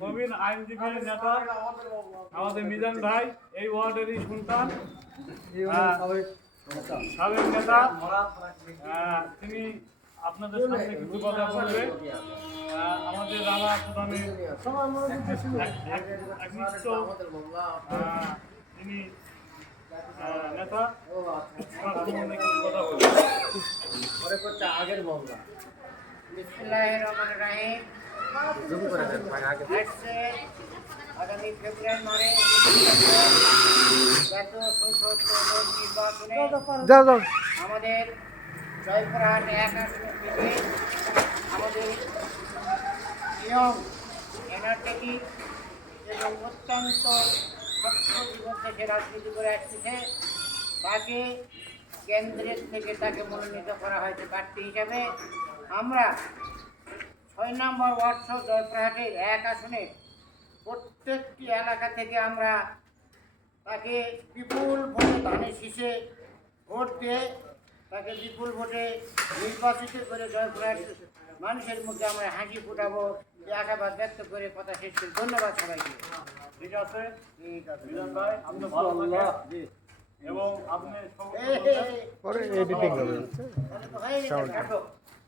প্রবীণ আইনজীবী নেতা আমাদের মিজান ভাই এই ওয়ার্ডেরই সন্তান, সাবেক নেতা। তিনি আপনাদের সামনে কিছু কথা বলবেন। আমাদের রানা প্রধানের তিনি নেতা, কিছু কথা বলবেন। আগের মামলা আগামী ফেব্রুয়ারি মাসে জাতীয় সংসদ নির্বাচনে আমাদের জয়পুরহাট 1 আসনের থেকে আমাদের নিয়ম এনার্জেটিক এবং অত্যন্ত স্বচ্ছ জীবন থেকে রাজনীতি করে আসতেছে, তাকে কেন্দ্রের থেকে তাকে মনোনীত করা হয়েছে প্রার্থী হিসাবে। আমরা 6 নম্বর ওয়ার্ড সহ জয়পুরহাটের 1 আসনের প্রত্যেকটি এলাকা থেকে আমরা তাকে বিপুল ভোটে ধানের শীষে ভোট দিয়ে তাকে বিপুল ভোটে নির্বাচিত করে জয়পুরহাট মানুষের মুখে আমরা হাসি ফুটাবো এই আশাবাদ ব্যক্ত করে কথা শেষ করি। ধন্যবাদ সবাইকে। ঠিক আছে মিজান ভাই, আপনি ভালো থাকেন এবং আপনি